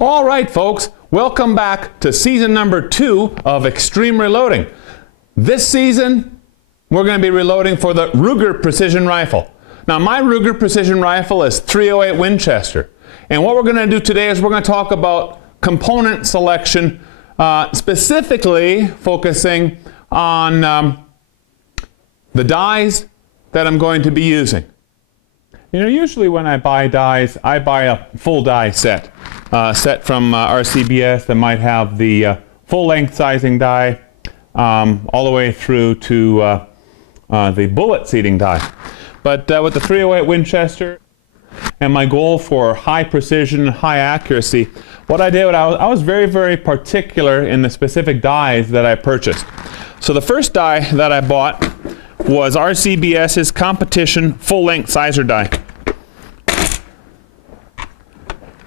All right, folks, welcome back to season number 2 of Extreme Reloading. This season, we're going to be reloading for the RUGER precision rifle. Now, my RUGER precision rifle is .308 Winchester. And what we're going to do today is we're going to talk about component selection, specifically focusing on the dies that I'm going to be using. You know, usually when I buy dies, I buy a full die set. Set from RCBS that might have the full-length sizing die all the way through to the bullet seating die. But with the .308 Winchester and my goal for high precision and high accuracy, what I did, I was very, very particular in the specific dies that I purchased. So the first die that I bought was RCBS's competition full-length sizer die.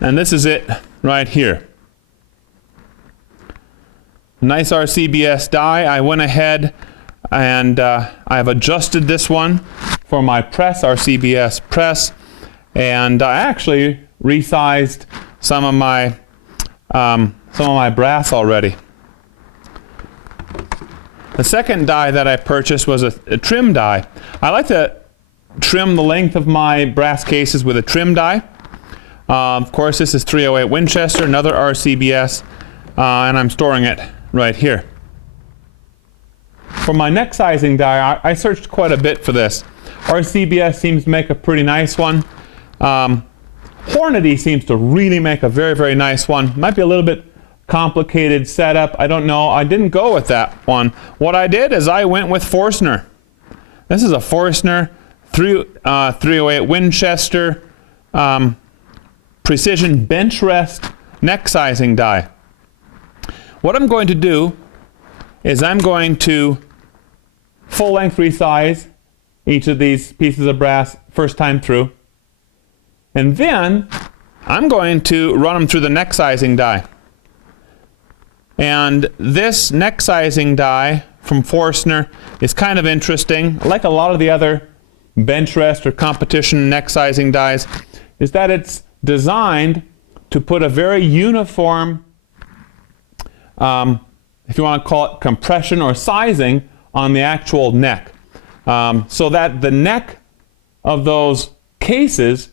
And this is it right here. Nice RCBS die. I went ahead and I've adjusted this one for my press, RCBS press, and I actually resized some of my brass already. The second die that I purchased was a trim die. I like to trim the length of my brass cases with a trim die. Of course, this is .308 Winchester, another RCBS, and I'm storing it right here. For my neck sizing die, I searched quite a bit for this. RCBS seems to make a pretty nice one. Hornady seems to really make a very, very nice one. Might be a little bit complicated setup. I don't know. I didn't go with that one. What I did is I went with Forstner. This is a Forstner .308 Winchester precision bench rest neck sizing die. What I'm going to do is I'm going to full length resize each of these pieces of brass first time through, and then I'm going to run them through the neck sizing die. And this neck sizing die from Forstner is kind of interesting. Like a lot of the other bench rest or competition neck sizing dies, is that it's designed to put a very uniform, if you want to call it compression or sizing, on the actual neck. So that the neck of those cases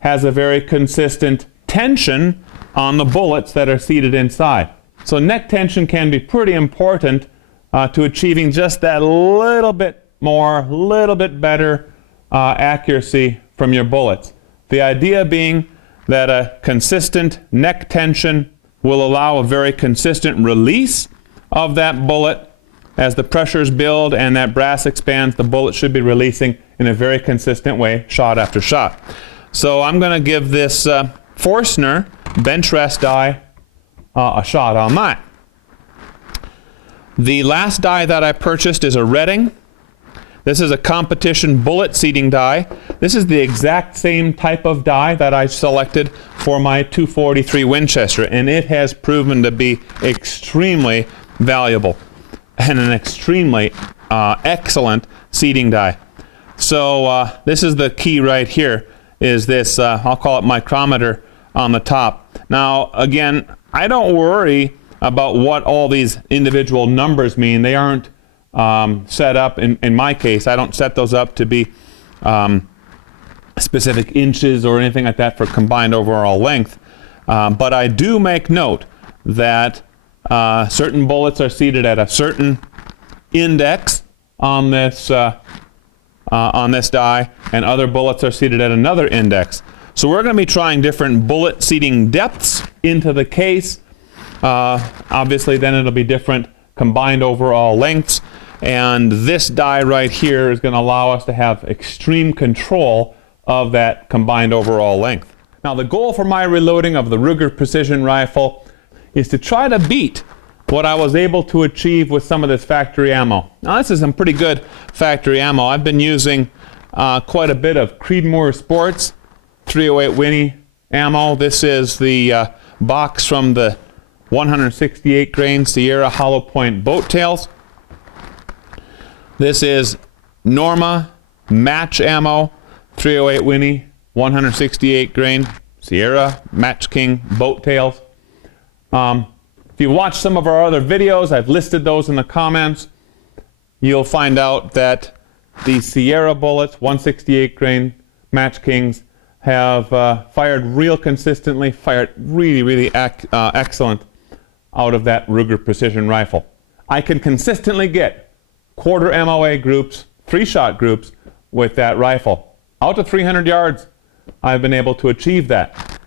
has a very consistent tension on the bullets that are seated inside. So neck tension can be pretty important to achieving just that little bit more, little bit better accuracy from your bullets. The idea being that a consistent neck tension will allow a very consistent release of that bullet. As the pressures build and that brass expands, the bullet should be releasing in a very consistent way, shot after shot. So I'm going to give this Forstner bench rest die a shot on that. The last die that I purchased is a Redding. This is a competition bullet seating die. This is the exact same type of die that I selected for my .243 Winchester, and it has proven to be extremely valuable and an extremely excellent seating die. So this is the key right here, is this, I'll call it micrometer on the top. Now, again, I don't worry about what all these individual numbers mean. They aren't set up, in my case, I don't set those up to be specific inches or anything like that for combined overall length. But I do make note that certain bullets are seated at a certain index on this die, and other bullets are seated at another index. So we're going to be trying different bullet seating depths into the case. Obviously, then it'll be different combined overall lengths. And this die right here is going to allow us to have extreme control of that combined overall length. Now, the goal for my reloading of the RUGER precision rifle is to try to beat what I was able to achieve with some of this factory ammo. Now, this is some pretty good factory ammo. I've been using quite a bit of Creedmoor Sports .308 Winnie ammo. This is the box from the 168 grain Sierra hollow point boat tails. This is Norma match ammo, .308 Winnie, 168 grain Sierra Match King boat tails. If you watch some of our other videos, I've listed those in the comments. You'll find out that the Sierra bullets, 168 grain Match Kings, have fired real consistently, fired really excellent out of that Ruger precision rifle. I can consistently get quarter MOA groups, 3-shot groups with that rifle. Out to 300 yards, I've been able to achieve that.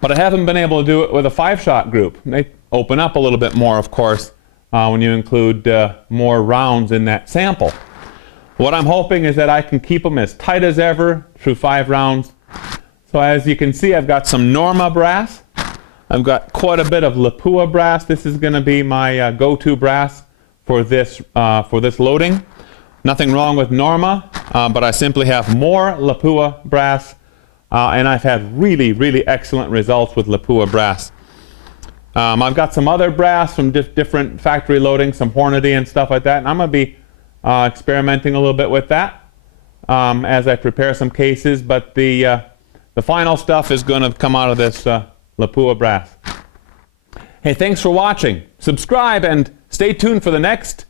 But I haven't been able to do it with a 5-shot group. They open up a little bit more, of course, when you include more rounds in that sample. What I'm hoping is that I can keep them as tight as ever through 5 rounds. So as you can see, I've got some Norma brass. I've got quite a bit of Lapua brass. This is going to be my go-to brass for this loading. Nothing wrong with Norma, but I simply have more Lapua brass, and I've had really excellent results with Lapua brass. I've got some other brass from different factory loading, some Hornady and stuff like that, and I'm going to be experimenting a little bit with that as I prepare some cases, but the final stuff is going to come out of this Lapua brass. Hey, thanks for watching. Subscribe and stay tuned for the next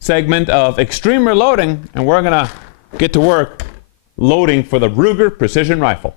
segment of Extreme Reloading, and we're going to get to work loading for the Ruger Precision Rifle.